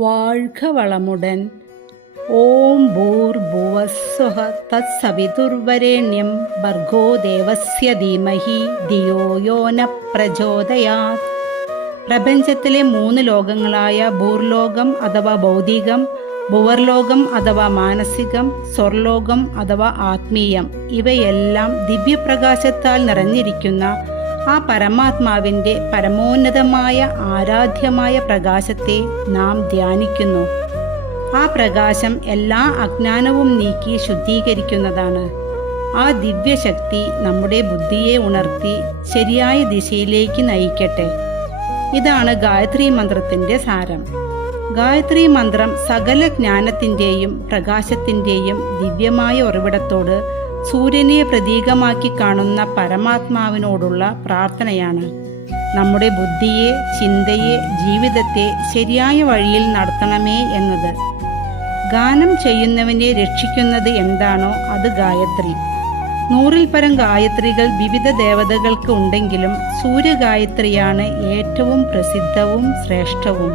வாழ்க வளமுடன். ஓம் பூர்புவஸ்ஸுஹ தத்சவிதுர்வரேண்யம் ഭർഗോ ദേവസ്യ ധീമഹി ധിയോ യോ ന പ്രചോദയാത്. പ്രപഞ്ചത്തിലെ 3 ലോകങ്ങളായ ഭൂർലോകം അഥവാ ഭൗതികം, ഭുവർലോകം അഥവാ മാനസികം, സ്വർലോകം അഥവാ ആത്മീയം, ഇവയെല്ലാം ദിവ്യപ്രകാശത്താൽ നിറഞ്ഞിരിക്കുന്ന ആ പരമാത്മാവിൻ്റെ പരമോന്നതമായ ആരാധ്യമായ പ്രകാശത്തെ നാം ധ്യാനിക്കുന്നു. ആ പ്രകാശം എല്ലാ അജ്ഞാനവും നീക്കി ശുദ്ധീകരിക്കുന്നതാണ്. ആ ദിവ്യശക്തി നമ്മുടെ ബുദ്ധിയെ ഉണർത്തി ശരിയായ ദിശയിലേക്ക് നയിക്കട്ടെ. ഇതാണ് ഗായത്രി മന്ത്രത്തിൻ്റെ സാരം. ഗായത്രി മന്ത്രം സകല ജ്ഞാനത്തിൻ്റെയും പ്രകാശത്തിൻ്റെയും ദിവ്യമായ ഉറവിടത്തോട്, സൂര്യനെ പ്രതീകമാക്കി കാണുന്ന പരമാത്മാവിനോടുള്ള പ്രാർത്ഥനയാണ്. നമ്മുടെ ബുദ്ധിയെ, ചിന്തയെ, ജീവിതത്തെ ശരിയായ വഴിയിൽ നടത്തണമേ എന്നത്. ഗാനം ചെയ്യുന്നവനെ രക്ഷിക്കുന്നത് എന്താണോ അത് ഗായത്രി. 100-ൽ പരം ഗായത്രികൾ വിവിധ ദേവതകൾക്ക് ഉണ്ടെങ്കിലും സൂര്യഗായത്രിയാണ് ഏറ്റവും പ്രസിദ്ധവും ശ്രേഷ്ഠവും.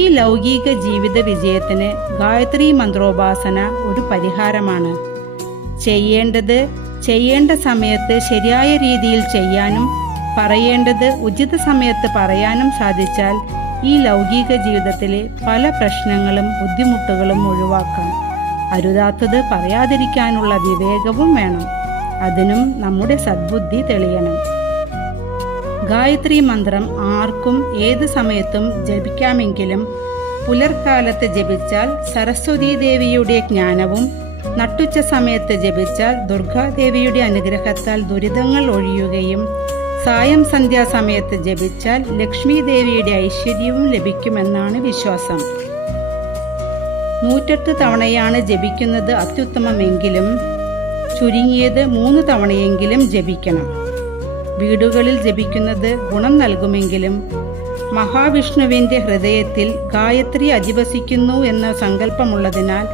ഈ ലൗകിക ജീവിത വിജയത്തിന് ഗായത്രി മന്ത്രോപാസന ഒരു പരിഹാരമാണ്. ചെയ്യേണ്ട സമയത്ത് ശരിയായ രീതിയിൽ ചെയ്യാനും പറയേണ്ടത് ഉചിത സമയത്ത് പറയാനും സാധിച്ചാൽ ഈ ലൗകിക ജീവിതത്തിലെ പല പ്രശ്നങ്ങളും ബുദ്ധിമുട്ടുകളും ഒഴിവാക്കാം. അരുതാത്തത് പറയാതിരിക്കാനുള്ള വിവേകവും വേണം. അതിനും നമ്മുടെ സദ്ബുദ്ധി തെളിയണം. ഗായത്രി മന്ത്രം ആർക്കും ഏത് സമയത്തും ജപിക്കാമെങ്കിലും പുലർക്കാലത്ത് ജപിച്ചാൽ സരസ്വതീ ദേവിയുടെ ജ്ഞാനവും, നട്ടുച്ച സമയത്ത് ജപിച്ചാൽ ദുർഗാദേവിയുടെ അനുഗ്രഹത്താൽ ദുരിതങ്ങൾ ഒഴിയുകയും, സായം സന്ധ്യാസമയത്ത് ജപിച്ചാൽ ലക്ഷ്മി ദേവിയുടെ ഐശ്വര്യവും ലഭിക്കുമെന്നാണ് വിശ്വാസം. 108 തവണയാണ് ജപിക്കുന്നത് അത്യുത്തമമെങ്കിലും ചുരുങ്ങിയത് 3 തവണയെങ്കിലും ജപിക്കണം. വീടുകളിൽ ജപിക്കുന്നത് ഗുണം നൽകുമെങ്കിലും മഹാവിഷ്ണുവിൻ്റെ ഹൃദയത്തിൽ ഗായത്രി അധിവസിക്കുന്നു എന്ന സങ്കല്പമുള്ളതിനാൽ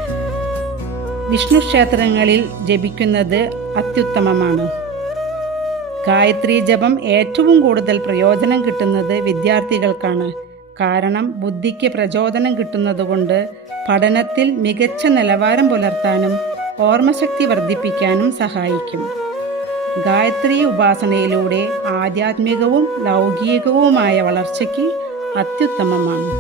വിഷ്ണു ക്ഷേത്രങ്ങളിൽ ജപിക്കുന്നത് അത്യുത്തമമാണ്. ഗായത്രി ജപം ഏറ്റവും കൂടുതൽ പ്രയോജനം കിട്ടുന്നത് വിദ്യാർത്ഥികൾക്കാണ്. കാരണം ബുദ്ധിക്ക് പ്രചോദനം കിട്ടുന്നതുകൊണ്ട് പഠനത്തിൽ മികച്ച നിലവാരം പുലർത്താനും ഓർമ്മശക്തി വർദ്ധിപ്പിക്കാനും സഹായിക്കും. ഗായത്രി ഉപാസനയിലൂടെ ആധ്യാത്മികവും ലൗകികവുമായ വളർച്ചയ്ക്ക് അത്യുത്തമമാണ്.